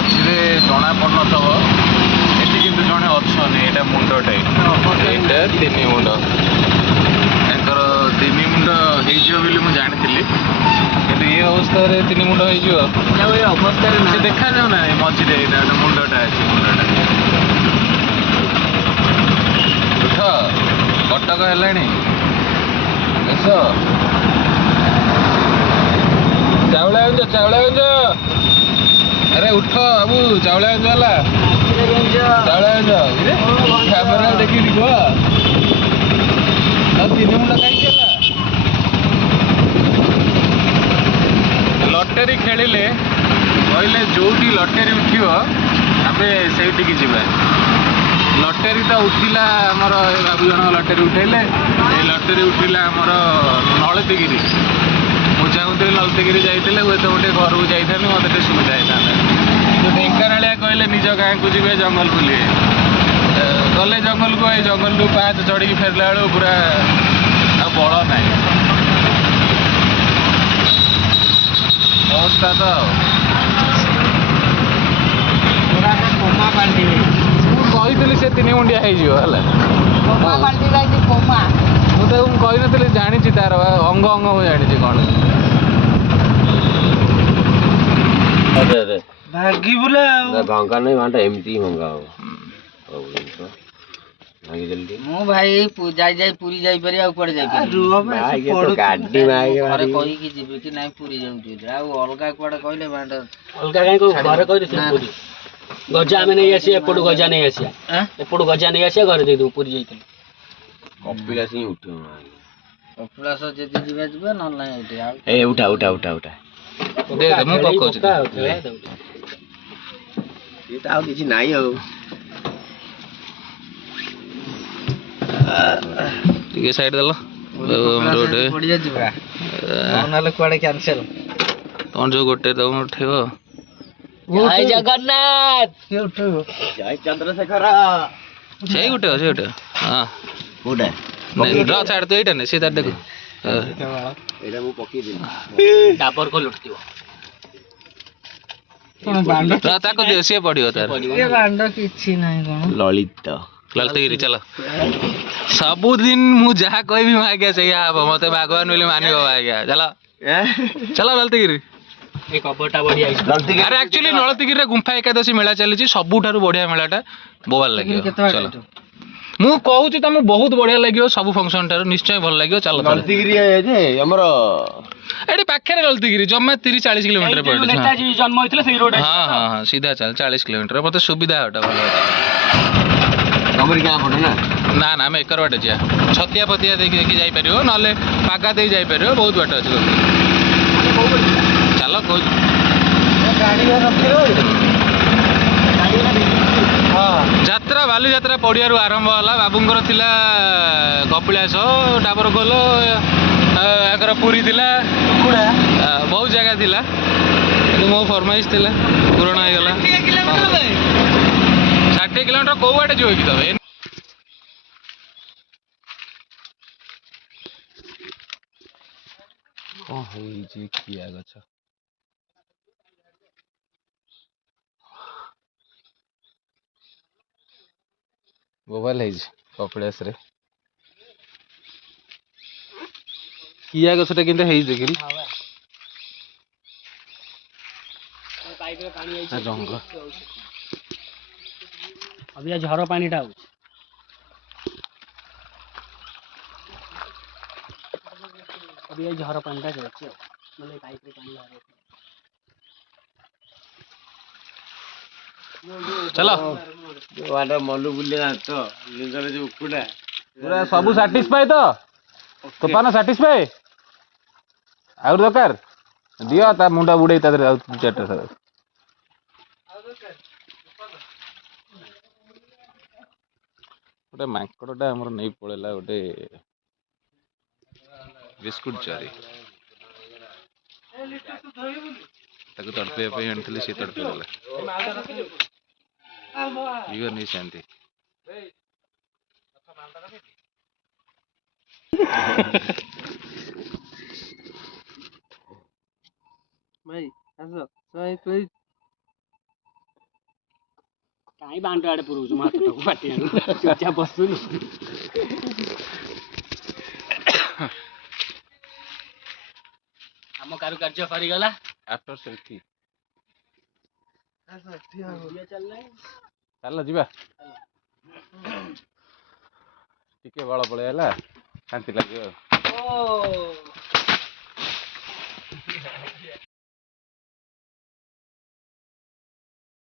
ମଝିରେ ଜଣା ପଡ଼ୁନଥିବ ଏଠି କିନ୍ତୁ ଜଣେ ଅଛନ୍ତି। ଏଇଟା ମୁଣ୍ଡଟେ, ଏଇଟା ତିନି ମୁଣ୍ଡ। ତାଙ୍କର ତିନି ମୁଣ୍ଡ ହେଇଯିବ ବୋଲି ମୁଁ ଜାଣିଥିଲି, କିନ୍ତୁ ଏ ଅବସ୍ଥାରେ ତିନି ମୁଣ୍ଡ ହେଇଯିବ ଏ ଅବସ୍ଥାରେ ସେ ଦେଖାଯାଉ ନା ମଝିରେ ଏଇଟା ଗୋଟେ ମୁଣ୍ଡଟା ଅଛି। ମୁଣ୍ଡଟା ଉଠ, କଟକ ହେଲାଣି ବେଶ। ଚାଉଳଗଞ୍ଜ, ଚାଉଳଗଞ୍ଜ, ଆରେ ଉଠ ବାବୁ, ଚାଉଳଗଞ୍ଜ ହେଲା। ଚାଉଳଗଞ୍ଜ କ୍ୟାମେରା ଦେଖିକି କୁହ ଆଉ ତିନି ମୁଣ୍ଡ କାହିଁକି ହେଲା? ଲଟେରୀ ଖେଳିଲେ କହିଲେ ଯୋଉଠି ଲଟେରୀ ଉଠିବ ଆମେ ସେଇଠିକି ଯିବା। ଲଟେରୀ ତ ଉଠିଲା ଆମର, ଏ ବାବୁ ଜଣଙ୍କ ଲଟେରୀ ଉଠେଇଲେ। ଏଇ ଲଟେରୀ ଉଠିଲା ଆମର ନଳତିଗିରି। ମୁଁ ଚାହୁଁଥିଲି ନଳତିଗିରି ଯାଇଥିଲେ ହୁଏତ ଗୋଟେ ଘରକୁ ଯାଇଥାନ୍ତି, ମୋତେ ଟିକେ ସୁବିଧା ହେଇଥାନ୍ତା। ଢେଙ୍କାନାଳିଆ କହିଲେ ନିଜ ଗାଁକୁ ଯିବେ, ଜଙ୍ଗଲ ବୁଲିବେ। ଗଲେ ଜଙ୍ଗଲକୁ, ଏଇ ଜଙ୍ଗଲରୁ ପାହାଚ ଚଢ଼ିକି ଫେରିଲା ବେଳକୁ ପୁରା ଆଉ ବଳ ନାହିଁ ଅବସ୍ଥା ତ। ମୁଁ କହିଥିଲି ସେ ତିନି ମୁଣ୍ଡିଆ ହେଇଯିବ ହେଲା। ମୁଁ ତାକୁ କହିନଥିଲି, ଜାଣିଛି ତାର ଅଙ୍ଗ ଅଙ୍ଗ ମୁଁ ଜାଣିଛି କ'ଣ। ଭାଗି ବୁଲା ଭଙ୍ଗା ନାହିଁ, ମାଟା ଏମିତି ଭଙ୍ଗା ହବ। ମୁଁ ଭାଇ ଯାଇ ଯାଇ ପୁରୀ ଯାଇପାରି, ଆଉ କୁଆଡେ ଯାଇପାରିବି? କହିକି ଯିବି କି ନାଇଁ ପୁରୀ ଯାଉଛି, ଆଉ ଅଲଗା କୁଆଡେ କହିଲେ ଅଲଗା କାଇଁ ଘରେ କହିଲେ ପୁରୀ ଗଜା ଆମେ ନେଇ ଆସିବା, ଏପଟୁ ଗଜା ନେଇ ଆସିବା, ଏପଟୁ ଗଜା ନେଇ ଆସିବା, ଘରେ ଦେଇଦେବୁ। ପୁରୀ ଯାଇଥିଲି କପିଳାସ ହିଁ ଉଠିବ। କପିଳାସ ଯଦି ଯିବା ଯିବା, ନହେଲେ ନାହିଁ ଏଇଠି। ଏ ଉଠା ଉଠା ଉଠା ଉଠା, ମୁଁ ପକଉଛି। ଆଉ କିଛି ନାହିଁ ଆଉ। ଟିକେ ସାଇଡ୍ ଦେଲ ପଡିଆ ଯିବା, ନହେଲେ କୁଆଡେ କ୍ୟାନସେଲ। ତମର ଯୋଉ ଗୋଟେ ତମ ଉଠେଇବ। ଜୟ ଜଗନ୍ନାଥ, ଜୟ ଚନ୍ଦ୍ରଶେଖର। ସେଇ ଗୋଟେ ସେଇ ଗୋଟେ। ହଁ କୋଉଟା ଛାଡ ତୁ, ଏଇଟା ନେ ସେ ତାର ଦେଖୁ। ଏଇଟା ମୁଁ ପକେଇଦେଲି, ଡାବର କଲ ଉଠିଥିବ। ତାକୁ ଦିଅ, ସିଏ ପଡିବ ତାର। କିଛି ନାହିଁ କଣ। ଲଳିତ ଲଳିତଗିରି ଚାଲ। ସବୁଦିନ ମୁଁ ଯାହା କହିବି ମୋ ଆଜ୍ଞା ସେଇଆ ହବ, ମତେ ଭଗବାନ ବୋଲି ମାନିବ ଆଜ୍ଞା। ଚାଲ ଚାଲ ଲଳିତଗିରି। ଆରେ ଆକ୍ଚୁଆଲି ଲଳିତଗିରିରେ ଗୁମ୍ଫା ଏକାଦଶୀ ମେଳା ଚାଲିଛି, ସବୁଠାରୁ ବଢିଆ ମେଳାଟା, ବୋବାଲ ଲାଗିବ। ଚାଲ, ମୁଁ କହୁଛି ତମକୁ ବହୁତ ବଢିଆ ଲାଗିବ, ସବୁ ଫଙ୍କସନ ଠାରୁ ନିଶ୍ଚୟ ଭଲ ଲାଗିବ। ଚାଲ ଲଳିତଗିରି ଆମର ଏଠି ପାଖରେ ଲଳିତଗିରି, ଜମା 30-40 କିଲୋମିଟର ପଡୁଛି। ଜନ୍ମ ହେଇଥିଲା ସେଇ ରୋଡ। ହଁ ହଁ ହଁ, ସିଧା ଚାଲ 40 କିଲୋମିଟର, ମତେ ସୁବିଧା ହଟା ଭଲ। ତମରି ଗାଁ ପଟେ ନା? ନା ନା, ଆମେ ଏକର ବାଟେ ଯିବା। ଛତିଆ ଫତିଆ ଦେଇକି ଦେଖି ଯାଇପାରିବ, ନହେଲେ ପାଗା ଦେଇ ଯାଇପାରିବ, ବହୁତ ବାଟ ଅଛି। ଚାଲ କହୁଛୁ। ଯାତ୍ରା ବାଲିଯାତ୍ରା ପଡ଼ିଆରୁ ଆରମ୍ଭ ହେଲା। ବାବୁଙ୍କର ଥିଲା କପିଳାସ, ଡାବରକୋଲ, ଆଙ୍କର ପୁରୀ ଥିଲା, ବହୁତ ଜାଗା ଥିଲା, କିନ୍ତୁ ମୋ ଫରମାଇଶ ଥିଲା, ପୂରଣ ହେଇଗଲା। 60 କିଲୋମିଟର କୋଉ ବାଟେ ଯିବ କି ତମେ? କ'ଣ ହେଇଛି କିଆ ଗଛ? ବୋବାଲ ହେଇଛି କପିଳାସରେ। କିଆ ଗଛଟା କିନ୍ତୁ ହେଇଛି ଦେଖିଲି। ଜଙ୍ଗଲ ଅବିକା ଝର ପାଣିଟା ହଉଛି। ଅବିକା ଝର ପାଣିଟା ଯାଉଛି ଆଉ, ନହେଲେ ପାଇପରେ ପାଣି ବାହାରିବ। ଚାଲ ମନୁ ବୁଲିବା ତ ନିଜର ଯୋଉ ଉକୁଟା ପୁରା ସବୁ ସାଟିସ୍ଫାଏ ତ? ତୋଫାନ ସାଟିସ୍ଫାଏ? ଆହୁରି ଦରକାର? ଦିଅ ତା ମୁଣ୍ଡ ବୁଡେଇ ତା ଦେହରେ ଆଉ 2-4ଟା ଥର। ଗୋଟେ ମାଙ୍କଡଟା ଆମର ନେଇ ପଳେଇଲା ଗୋଟେ ବିସ୍କୁଟ ଚୋରି। ତାକୁ ତଡପେଇବା ପାଇଁ ଆଣିଥିଲି, ସେ ତଡପେଇ ଦେଲା। ଶାନ୍ତି। ଭାଇ ଆସ, କାଇଁ ବାଣ୍ଡ ଆଡେ ପୁରଉଛୁ ମୋ ହାତଟାକୁ ପାଟି ଆଣୁ ଚୁପଚାପ ବସୁନୁ। ଆମ କାରୁକାର୍ଯ୍ୟ ସରିଗଲା। ଆଫ୍ଟର ସେଲ୍ଫି ଚାଲ ଯିବା। ଟିକେ ବଳ ପଳେଇ ହେଲା ଶାନ୍ତି ଲାଗିବ।